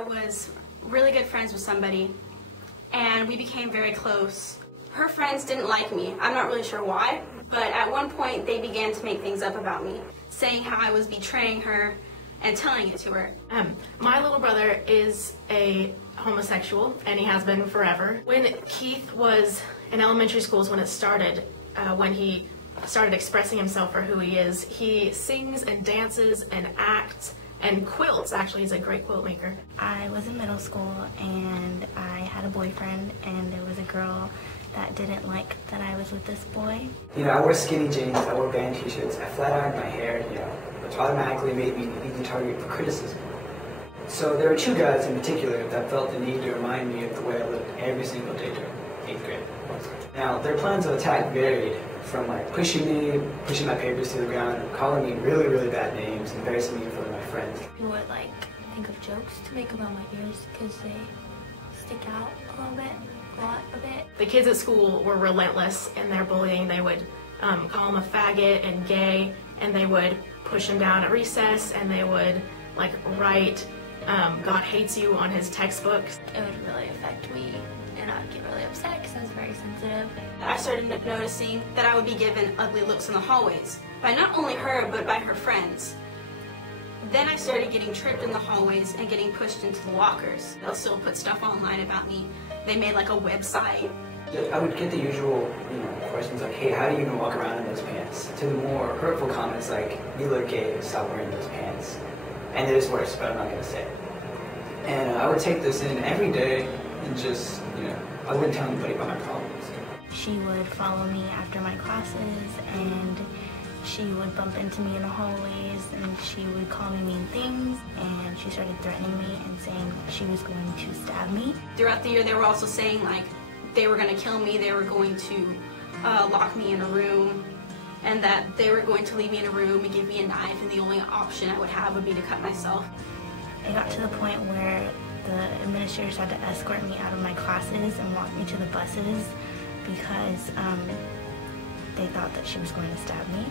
I was really good friends with somebody, and we became very close. Her friends didn't like me. I'm not really sure why, but at one point they began to make things up about me, saying how I was betraying her and telling it to her. My little brother is a homosexual, and he has been forever. When Keith was in elementary school is when it started, when he started expressing himself for who he is. He sings and dances and acts and quilts. Actually, he's a great quilt maker. I was in middle school and I had a boyfriend, and there was a girl that didn't like that I was with this boy. You know, I wore skinny jeans, I wore band t-shirts, I flat ironed my hair, you know, which automatically made me an easy target for criticism. So there were two guys in particular that felt the need to remind me of the way I lived every single day during 8th grade. Now, their plans of attack varied from like pushing me, pushing my papers to the ground, calling me really, really bad names, embarrassing me in front of my friends. We would like think of jokes to make about my ears because they stick out a little bit. The kids at school were relentless in their bullying. They would call him a faggot and gay, and they would push him down at recess, and they would like write God hates you on his textbooks. It would really affect me, and I'd get really upset because I was very sensitive. I started noticing that I would be given ugly looks in the hallways by not only her, but by her friends. Then I started getting tripped in the hallways and getting pushed into the lockers. They'll still put stuff online about me. They made like a website. I would get the usual, questions like, hey, how do you even walk around in those pants? To the more hurtful comments like, you look gay, stop wearing those pants. And it is worse, but I'm not going to say it. And I would take this in every day and just, I wouldn't tell anybody about my problems. She would follow me after my classes, and she would bump into me in the hallways, and she would call me mean things, and she started threatening me and saying she was going to stab me. Throughout the year, they were also saying like they were going to kill me, they were going to lock me in a room, and that they were going to leave me in a room and give me a knife, and the only option I would have would be to cut myself. It got to the point where the administrators had to escort me out of my classes and walk me to the buses because they thought that she was going to stab me.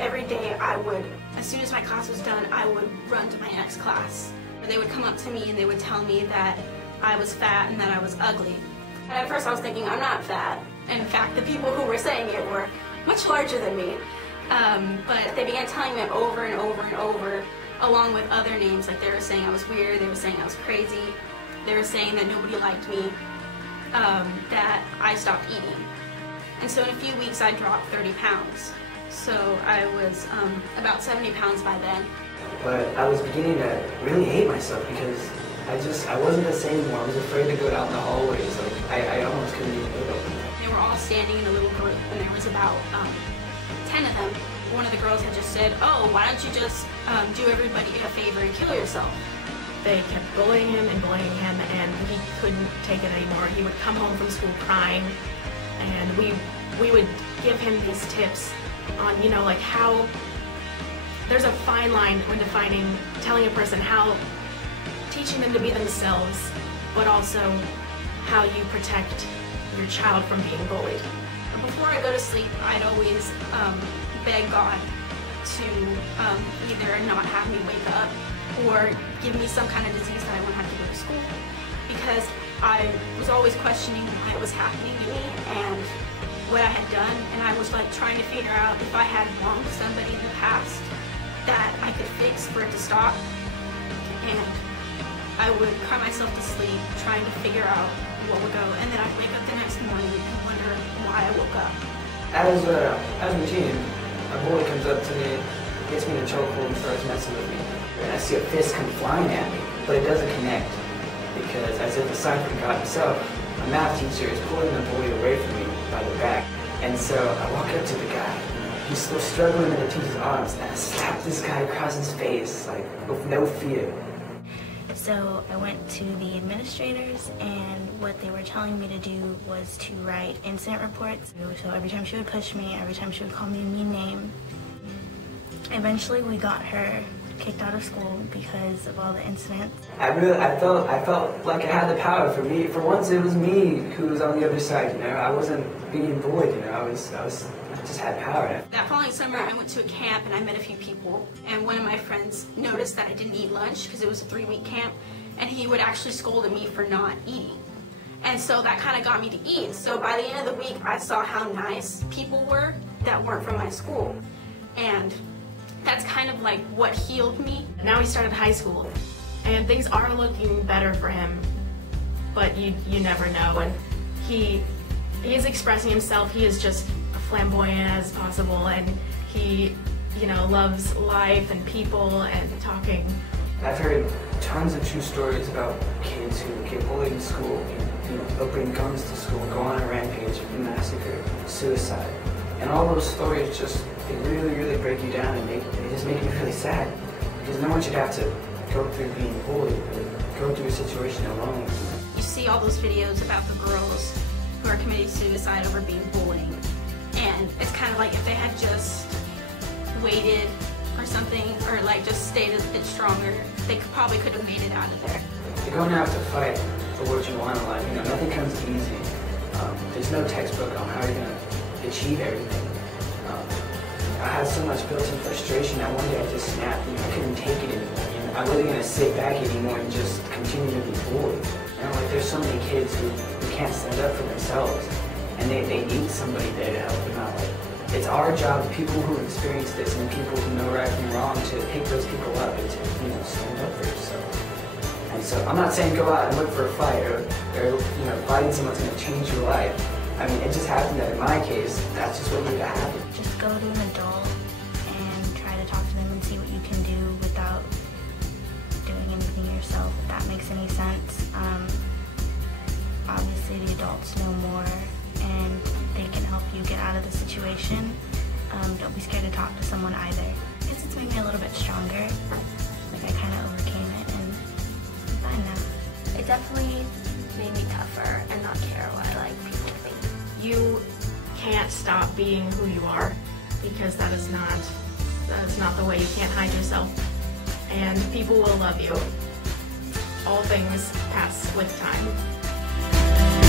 Every day I would, as soon as my class was done, I would run to my next class. They would come up to me and they would tell me that I was fat and that I was ugly. And at first I was thinking, I'm not fat. In fact, the people who were saying it were much larger than me. But they began telling me over and over and over, along with other names. Like they were saying I was weird, they were saying I was crazy, they were saying that nobody liked me, that I stopped eating. And so in a few weeks I dropped 30 pounds. So I was about 70 pounds by then. But I was beginning to really hate myself because I wasn't the same anymore. I was afraid to go out in the hallways. Like I almost couldn't even go. They were all standing in a little group, and there was about 10 of them. One of the girls had just said, oh, why don't you just do everybody a favor and kill yourself? They kept bullying him, and he couldn't take it anymore. He would come home from school crying, and we would give him these tips on, like how there's a fine line when telling a person how, teaching them to be themselves, but also how you protect your child from being bullied. Before I go to sleep, I'd always beg God to either not have me wake up or give me some kind of disease that I wouldn't have to go to school, because I was always questioning why it was happening to me and what I had done, and I was like trying to figure out if I had wronged somebody in the past that I could fix for it to stop. And I would cry myself to sleep trying to figure out what would go, and then I'd wake up the next morning and wonder why I woke up. As routine, a boy comes up to me, gets me in a chokehold and starts messing with me. And I see a fist come flying at me, but it doesn't connect, because as if aside from God himself, a math teacher is pulling the boy away from me by the back. And so I walk up to the guy. He's still struggling in the teacher's arms, and I slap this guy across his face, like, with no fear. So I went to the administrators, and what they were telling me to do was to write incident reports. So every time she would push me, every time she would call me a mean name. Eventually we got her kicked out of school because of all the incidents. I felt like I had the power. For once it was me who was on the other side, I wasn't being bullied, I just had power. That following summer I went to a camp and I met a few people, and one of my friends noticed that I didn't eat lunch because it was a 3-week camp, and he would actually scold at me for not eating. And so that kind of got me to eat. So by the end of the week, I saw how nice people were that weren't from my school. And that's kind of like what healed me. Now he started high school, and things are looking better for him, but you never know. And he is expressing himself. He is just flamboyant as possible, and he, loves life and people and talking. I've heard tons of true stories about kids who get bullied in school, they'll bring guns to school, go on a rampage, massacre, suicide. And all those stories they really, really break you down, and they just make me really sad. Because no one should have to go through being bullied or go through a situation alone. You see all those videos about the girls who are committing suicide over being bullied. And it's kind of like if they had just waited or something, or like just stayed a bit stronger, they probably could have made it out of there. You're going to have to fight for what you want in life. Nothing comes easy. There's no textbook on how you're going to achieve everything. I had so much built-in frustration that one day I just snapped. I couldn't take it anymore. I wasn't going to sit back anymore and just continue to be bullied. There's so many kids who can't stand up for themselves, and they need somebody there to help them out. It's our job, people who experience this and people who know right from wrong, to pick those people up and to stand up for yourself. And so I'm not saying go out and look for a fight or fighting someone's going to change your life. It just happened that in my case, that's just what needed to happen. Just go to an adult and try to talk to them and see what you can do without doing anything yourself, if that makes any sense. Obviously the adults know more and they can help you get out of the situation. Don't be scared to talk to someone either. I guess it's made me a little bit stronger. I kind of overcame it and I'm fine now. It definitely made me tougher and not care what people think. You can't stop being who you are, because that is not the way. You can't hide yourself, and people will love you. All things pass with time.